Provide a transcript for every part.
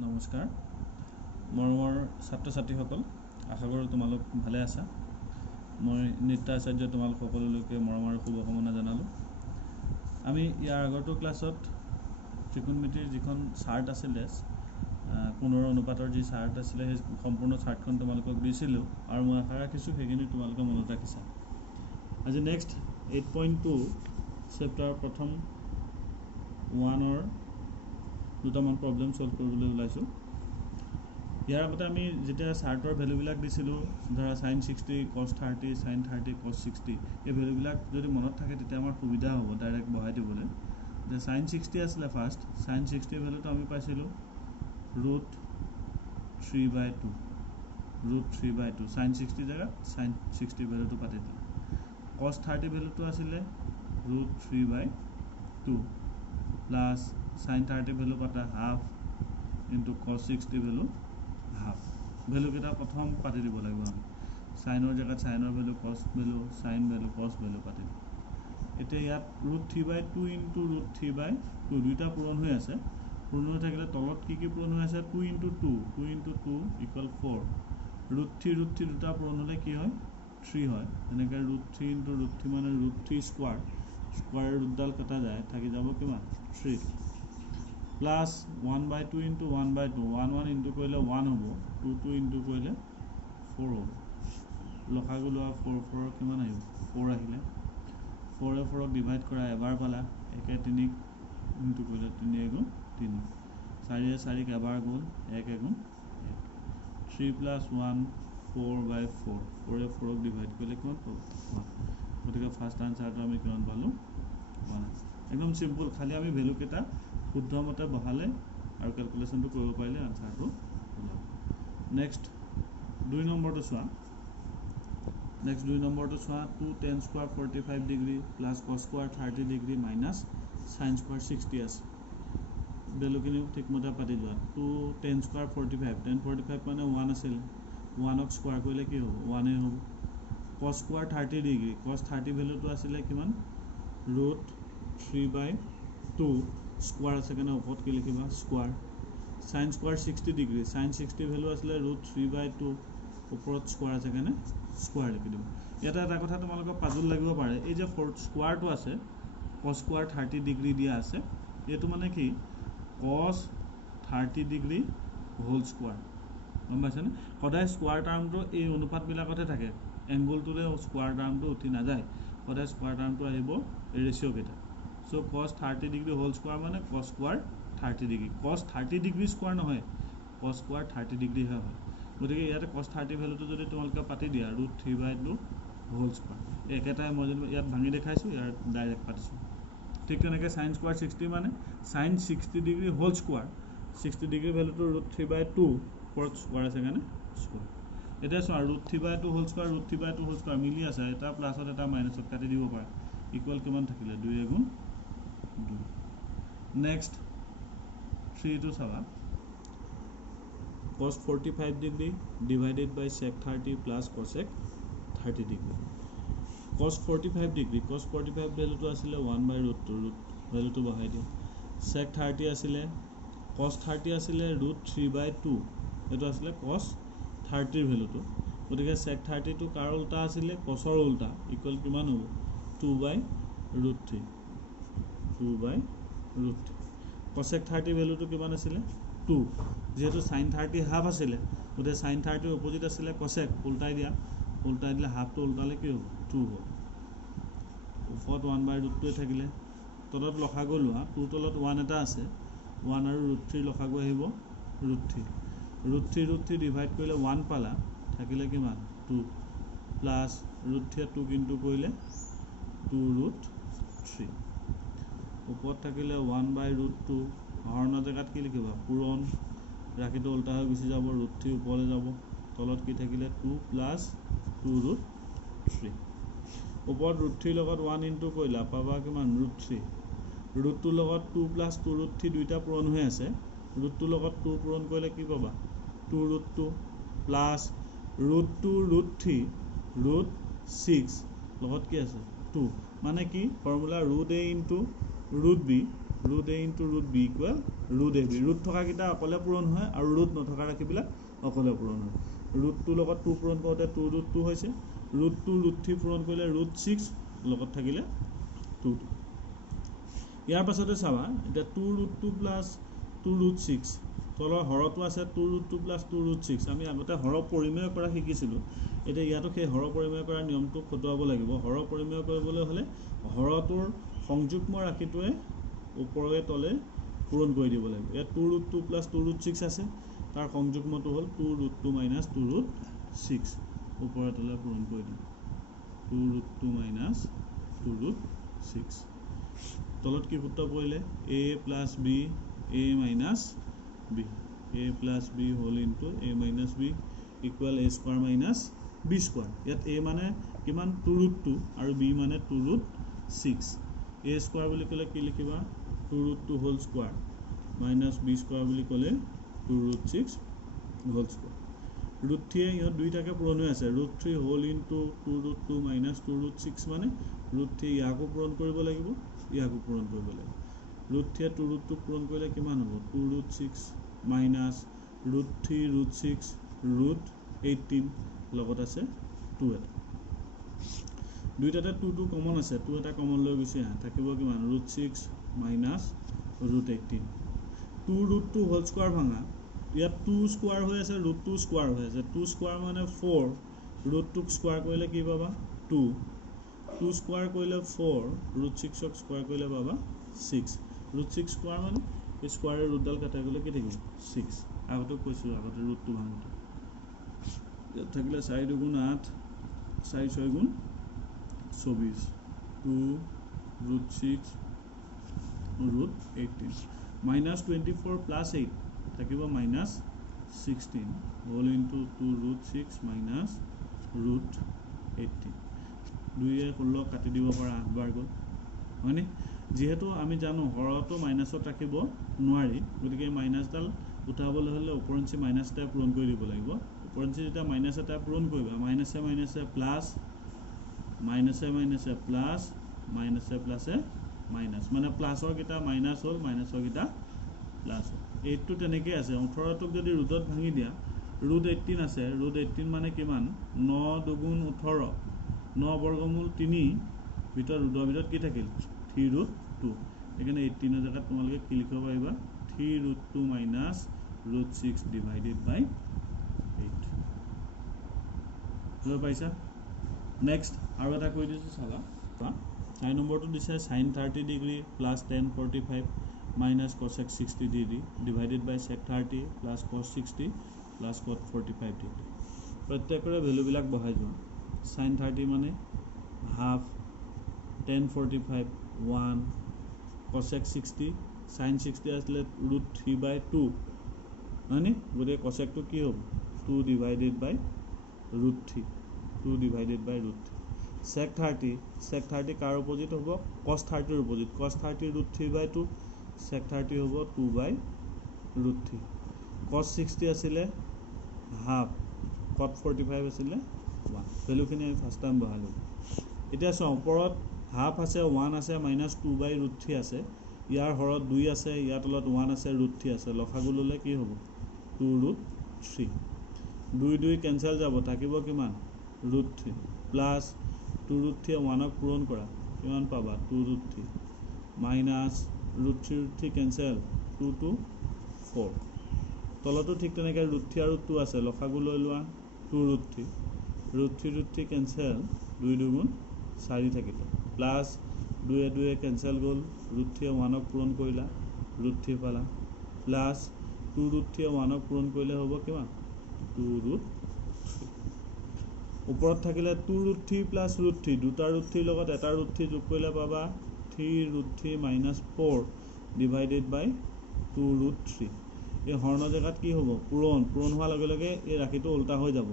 নমস্কাৰ মৰমৰ ছাত্ৰ ছাত্ৰীসকল আশা কৰোঁ তোমালোক ভালে আছা মই নিত্য আচাৰ্য তোমালোক সকলোলৈকে মৰম আৰু শুভকামনা জনালোঁ আমি ইয়াৰ আগৰটো ক্লাছত ত্ৰিকোণমিতিৰ যিখন চাৰ্ট আছিলে 15 অনুপাতৰ যি চাৰ্ট আছিলে সেই সম্পূৰ্ণ চাৰ্টখন তোমালোকক দিছিলোঁ আৰু মই আশা ৰাখিছোঁ সেইখিনি তোমালোকে মনত ৰাখিছা আজি নেক্সট 8.2 চেপ্টাৰ প্ৰথম 1 দুটামান প্ৰব্লেম সলভ কৰিবলৈ ওলাইছোঁ ইয়াৰ আগতে আমি যেতিয়া চাৰ্টৰ ভ্যালুবিলাক দিছিলোঁ ধৰা sin 60 cos 30 sin 30 cos 60 এই ভ্যালুবিলাক যদি মনত থাকে তেতিয়া আমাৰ সুবিধা হ'ব ডাইৰেক্ট বহাই দিবলৈ যে sin 60 আছিলে ফাৰ্স্ট sin 60 ভ্যালুটো আমি পাইছিলোঁ √3/2 √3/2 sin 60 জায়গা sin 60 ভ্যালুটো পাতি দিলোঁ cos 30 ভ্যালুটো আছিলে √3/2 প্লাস sin 30 ভ্যালু পাতা half into cos 60 value half value কেটা প্রথম পাতি দিব লাগিব আমি সাইনৰ জায়গাত সাইনৰ value cos value sin value cos value পাতি এতিয়া ইয়াত √3/2 into √3/2 দুইটা পূৰণ হৈ আছে পূৰণ হৈ থাকিলে তলত কি পূৰণ হৈ আছে 2 into 2 2 into 2 equal 4 √3 দুটা পূৰণ হলে কি হয় 3 হয় এনেকৈ √3 into √3 মানে √3 স্কয়াৰ স্কয়াৰ ৰুটডাল কাটা যায় থাকি যাব কিমান 3 plus 1/2 into 1/2 1 into কৰিলে 1 হ'ব 2 into কৰিলে 4 হ'ব লখাগু লোৱা 4 4 কিমান আহিব 4 আহিলে 4 এ 4 ক ডিভাইড কৰা এবাৰ পালা 1 এ 3 into কৰিলে 3 গুণ 3 4 এ 4 ক এবাৰ গুণ 1 গুণ 1 3 plus 1 4/4 4 এ 4 ক ডিভাইড কৰিলে কিমান পাব 1 গতিকে ফাৰ্স্ট আনসাৰটো আমি কিমান পালো 1 একদম সিম্পল খালি আমি ভ্যালু কেটা শুদ্ধ মতে বহালে আৰু ক্যালকুলেশনটো কৰিব পাৰিলে আনসাৰটো ওলাব নেক্সট 2 নম্বৰটো চোৱা নেক্সট 2 নম্বৰটো চোৱা 2 tan square 45 degree plus cos square 30 degree minus sin square 60 আছে ভ্যালুখিনি ঠিকমতে পাতি যোৱা 2 tan square 45 tan 45 মানে 1 আছিল 1 ক স্কয়াৰ কৰিলে কি হ'ব 1 এ হ'ব cos square 30 ডিগ্ৰী cos 30 ভ্যালুটো আছিল কিমান √3/2 স্কয়াৰ আছে কেনে ওপৰত কি লিখিবা স্কয়াৰ sin square 60 ডিগ্ৰী sin 60 ভ্যালু আছিল √3/2 ওপৰত স্কয়াৰ আছে কেনে স্কয়াৰ লিখি দিম এটা কথা তোমালোকক পাজল লাগিব পাৰে এই যে স্কয়াৰটো আছে cos square 30 ডিগ্ৰী দিয়া আছে এটো মানে কি cos 30 ডিগ্ৰী হোল স্কয়াৰ গম পাইছানে সদায় স্কয়াৰ টাৰ্মটো এই অনুপাত বিলাকতে থাকে এংগলটোলে স্কয়াৰ টাৰ্মটো উঠি না যায় সদায় স্কয়াৰ টাৰ্মটো আহিব এই ৰেশিও কেটা So cos 30 degree whole square মানে cos square 30 degree cos 30 degree square নহয় cos square 30 degree হয় গতিকে ইয়াতে cos 30 ভ্যালুটো যদি তোমালোকে পাতি দিয়া √3/2 whole square একেটাই মই ইয়াত ভাঙি দেখাইছো ইয়াৰ ডাইৰেক্ট পাতিছো ঠিক তেনেকৈ sin square 60 মানে sin 60 degree whole square 60 degree ভ্যালুটো √3/2 ওপৰত স্কয়াৰ আছে কাৰণে স্কয়াৰ এটা চোৱা √3/2 whole square মিলি আছে এটা প্লাসত এটা মাইনাসত কাটি দিব পাৰা ইকুয়াল কিমান থাকিলে 2 গুণ 2 next 3 to sawa cos 45 degree divided by sec 30 plus cosec 30 degree cos 45 degree cos 45 value to asile 1/√2 value to bahai diyo sec 30 asile cos 30 asile √3/2 eto asile cos 30 value to gotike sec 30 to kar ulta asile cos or ulta equal kiman hobo 2/√3 2/√3 cosec 30 value to কিমান আছিল 2 যেহেতু sin 30 half আছিল ওতে sin 30 opposite আছিল cosec উল্টাই দিলে half তো উল্টালে কি হ'ব 2 হ'ব ওপৰত 1/√2 থাকিলে তলত লখাগু লোৱা 2 তলত 1 এটা আছে 1 আৰু √3 লখাগু আহিব √3 ডিভাইড কৰিলে 1 পালা থাকিলে কিমান 2 প্লাস √3 2 কিন্তু কৰিলে 2√3 ওপৰত থাকিলে 1/√2 হৰণৰ জায়গাত কি লিখিবা পূৰণ ৰাখিটো উল্টা হৈ গুছি যাব √3 ওপৰলে যাব তলত কি থাকিলে 2 প্লাস 2√3 ওপৰত √3 লগত 1 ইনটু কৰিলা পাবা কিমান √3 √2 লগত 2 প্লাস 2√3 দুইটা পূৰণ হৈ আছে √2 লগত 2 পূৰণ কৰিলে কি পাবা 2√2 প্লাস √2 √3 √6 লগত কি আছে 2 মানে কি formula √a into √b root a into root b equal root a b root থকাকেইটা অকলে পূৰণ হয় আৰু ৰুট নথকা ৰাশিবিলাক অকলে পূৰণ হয় ৰুটটোৰ লগত 2 পূৰণ কৰোঁতে 2 ৰুট 2 হৈছে ৰুট 2 ৰুট 3 পূৰণ কৰিলে ৰুট 6 লগত থাকিলে 2 ইয়াৰ পাছতে চাবা এতিয়া 2 ৰুট 2 প্লাছ 2 ৰুট 6 তলৰ হৰটো আছে 2 ৰুট 2 প্লাছ 2 ৰুট 6 আমি আগতে হৰ পৰিমেয় কৰা শিকিছিলোঁ এতিয়া ইয়াতো সেই হৰ পৰিমেয় কৰাৰ নিয়মটো খটুৱাব লাগিব হৰ পৰিমেয় কৰিবলৈ হ'লে হৰটোৰ সংযুগ্ম ৰাশিটোৱে ওপৰে তলে পূৰণ কৰি দিব লাগিব ইয়াত 2 ৰুট 2 প্লাছ 2 ৰুট 6 আছে তাৰ সংযুগ্মটো হ'ল 2 ৰুট 2 মাইনাছ 2 ৰুট 6 ওপৰে তলে পূৰণ কৰি দিম 2 ৰুট 2 মাইনাছ 2 ৰুট 6 তলত কি সূত্ৰ পৰিলে a plus b a minus b a plus b whole into a minus b equal a square minus b square ইয়াত a মানে কিমান 2 ৰুট 2 আৰু b মানে 2 ৰুট 6 a স্কোৱাৰ বুলি ক'লে কি লিখিবা 2 root 2 whole square minus b square বুলি ক'লে 2 ৰুট 6 হোল স্কোৱাৰ ৰুট 3 ইহঁত দুইটাকে পূৰণ হৈ আছে root 3 whole into 2 root 2 minus 2 root 6 মানে ৰুট 3 ইয়াকো পূৰণ কৰিব লাগিব ইয়াকো পূৰণ কৰিব লাগিব ৰুট 3 2 ৰুট 2 পূৰণ কৰিলে কিমান হ'ব 2 root 6 minus root 3 root 6 root 18 লগত আছে 2 এটা দুইটাতে 2 2 কমন আছে 2 এটা কমন লৈ গুচি আহা থাকিব কিমান root 6 minus root 18 2 root 2 whole square ভাঙা ইয়াত 2 স্কোৱাৰ হৈ আছে ৰুট 2 স্কোৱাৰ হৈ আছে 2 স্কোৱাৰ মানে 4 ৰুট 2 স্কোৱাৰ কৰিলে কি পাবা 2 2 স্কোৱাৰ কৰিলে 4 ৰুট 6 স্কোৱাৰ কৰিলে পাবা 6 ৰুট 6 স্কোৱাৰ মানে এই স্কোৱাৰে ৰুটডাল কাটাই গ'লে কি থাকিব 6 আগতে কৈছোঁ আগতে ৰুটটো ভাঙোতে ইয়াত থাকিলে 4 দুগুণ 8 4 6 গুণ 24 2 ৰুট 6 ৰুট 18 মাইনাছ 24 প্লাছ 8 থাকিব minus 16 whole into 2 root 6 minus root 18 2 16 কাটি দিব পৰা 8 বাৰ গ'ল হয়নে যেহেতু আমি জানো হৰটো মাইনাছত ৰাখিব নোৱাৰি গতিকে মাইনাছডাল উঠাবলৈ হ'লে ওপৰঞ্চি মাইনাছ এটা পূৰণ কৰি দিব লাগিব ওপৰঞ্চি যেতিয়া মাইনাছ এটা পূৰণ কৰিবা মাইনাছে মাইনাছে প্লাছ মাইনাছে মাইনাছে প্লাছ মাইনাছে প্লাছে মাইনাছ মানে প্লাছৰ কেইটা মাইনাছ হ'ল মাইনাছৰ কেইটা প্লাছ হ'ল 8টো তেনেকৈ আছে 18টোক যদি ৰুটত ভাঙি দিয়া ৰুট 18 আছে ৰুট 18 মানে কিমান 9 দুগুণ 18 9 বৰ্গমূল 3 ভিতৰত ৰুটৰ ভিতৰত কি থাকিল 3 ৰুট 2 সেইকাৰণে 18ৰ জেগাত তোমালোকে কি লিখিব পাৰিবা 3 ৰুট 2 মাইনাছ ৰুট 6 ডিভাইডেড বাই 8 বুজি পাইছা নেক্সট আৰু এটা কৈ দিছোঁ চাবা 9 নম্বৰটো দিছে sin 30 degree plus tan 45 minus cosec 60 degree divided by sec 30 plus cos 60 plus cot 45 degree प्रत्येकरे value बिलाक बहाय जो sin 30 माने half tan 45 1 cosec 60 sin 60 আসলে √3/2 মানে গরে cosec তো কি হবে 2 divided by √3 2 divided by √3 sec 30 car opposite होबो cos 30 opposite cos 30 √3/2 sec 30 होबो 2/√3 cos 60 आছিলে half cot 45 आছিলে 1 ভ্যালু খিনি আমি ফার্স্ট টাইম বহালো এতিয়া সম ওপৰত হাফ আছে 1 আছে মাইনাস 2/√3 আছে ইয়াৰ হৰত 2 আছে ইয়াৰ তলত 1 আছে √3 আছে লসাগু ললে কি হ'ব 2√3 2 2 কেনসেল যাব থাকিব কিমান √3 প্লাস 2√3 1ক পূৰণ কৰা কিমান পাবা 2√3 মাইনাস √3 কেনসেল 2 2 4 তলতো ঠিক তেনেকৈ √3 আৰু 2 আছে লসাগু লৈ লোৱা 2√3 √3 কেনসেল 2 দুগুণ 4 থাকিব প্লাস 2 2 কেনসেল গ'ল √3 1ক পূৰণ কৰিলা √3 পালা প্লাস 2√3 1ক পূৰণ কৰিলে হ'ব কিমান 2√3 ওপৰত থাকিলে 2√3 প্লাস √3 দুটা √3 লগত এটা √3 যোগ কৰিলে পাবা 3√3 minus 4 divided by 2√3 এই হৰণৰ জায়গাত কি হ'ব পূৰণ হোৱাৰ লগে লগে এই ৰাশিটো উল্টা হৈ যাব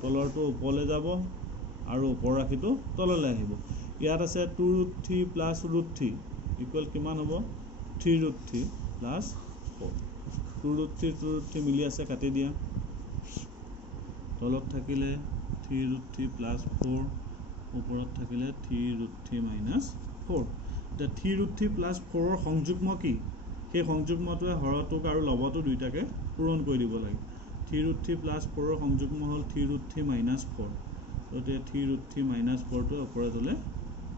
তলৰটো ওপৰলৈ যাব আৰু ওপৰ ৰাশিটো তললৈ আহিব ইয়াত আছে 2√3 plus √3 ইকুৱেল কিমান হ'ব 3√3 plus 4 2√3 মিলি আছে কাটি দিয়া তলত থাকিলে 3√3 plus 4 ওপৰত থাকিলে 3√3 minus 4 3 ৰুট 3 প্লাছ 4ৰ সংযুগ্ম কি সেই সংযুগ্মটোৱে হৰটোক আৰু লবটো দুইটাকে পূৰণ কৰি দিব লাগে 3 ৰুট 3 প্লাছ 4ৰ সংযুগ্ম হ'ল 3 ৰুট 3 মাইনাছ 4 গতিকে 3 ৰুট 3 মাইনাছ 4টো ওপৰে তলে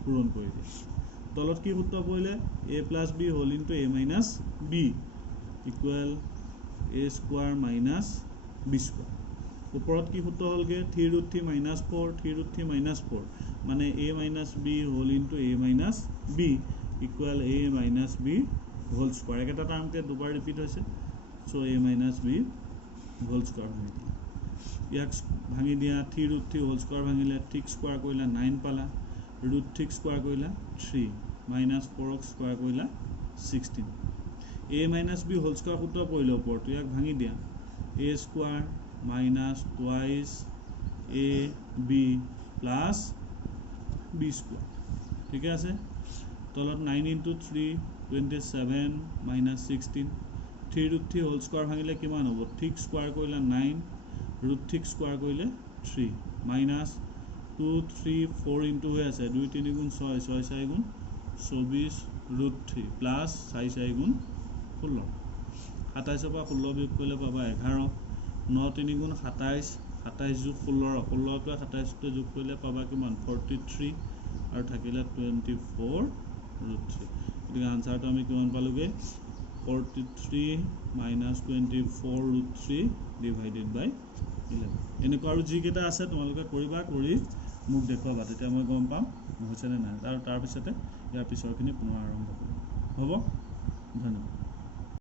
পূৰণ কৰি দিয়ে তলত কি সূত্ৰ পৰিলে a plus b whole into a minus b equal a square minus b square ওপৰত কি সূত্ৰ হ'লগে 3 ৰুট 3 মাইনাছ 4 3 ৰুট 3 মাইনাছ 4 মানে a minus b whole into a minus b equal a minus b whole square একেটা টাৰ্মকে দুবাৰ repeat হৈছে so' a minus b whole square ভাঙি দিয়া ইয়াক ভাঙি দিয়া 3 ৰুট 3 হোল স্কোৱাৰ ভাঙিলে 3 স্কোৱাৰ কৰিলা 9 পালা ৰুট 3 স্কোৱাৰ কৰিলা 3 মাইনাছ 4 স্কোৱাৰ কৰিলা 16 a minus b whole square সূত্ৰ পৰিলে ওপৰটো ইয়াক ভাঙি দিয়া a square minus twice a b plus b square ঠিক আছে তলত 9 into 3 27 minus 16 3 root 3 whole square ভাঙিলে কিমান হ'ব 3 স্কোৱাৰ কৰিলে 9 ৰুট 3 স্কোৱাৰ কৰিলে 3 মাইনাছ 2 3 4 ইনটু হৈ আছে 2 3 গুণ 6 6 4 গুণ 24 ৰুট 3 প্লাছ 4 4 গুণ 16 27 পৰা 16 বিয়োগ কৰিলে পাবা 11 9 3 গুণ 27 27 যোগ 16 16টোৱে 27টোৱে যোগ কৰিলে পাবা কিমান 43 আৰু থাকিলে 24 ৰুট 3 গতিকে আনচাৰটো আমি কিমান পালোগে 43 মাইনাছ 24 ৰুট 3 ডিভাইডেড বাই 11 এনেকুৱা আৰু যিকেইটা আছে তোমালোকে কৰিবা কৰি মোক দেখুৱাবা তেতিয়া মই গম পাম হৈছেনে নাই আৰু তাৰপিছতে ইয়াৰ পিছৰখিনি পুনৰ আৰম্ভ কৰিম হ'ব ধন্যবাদ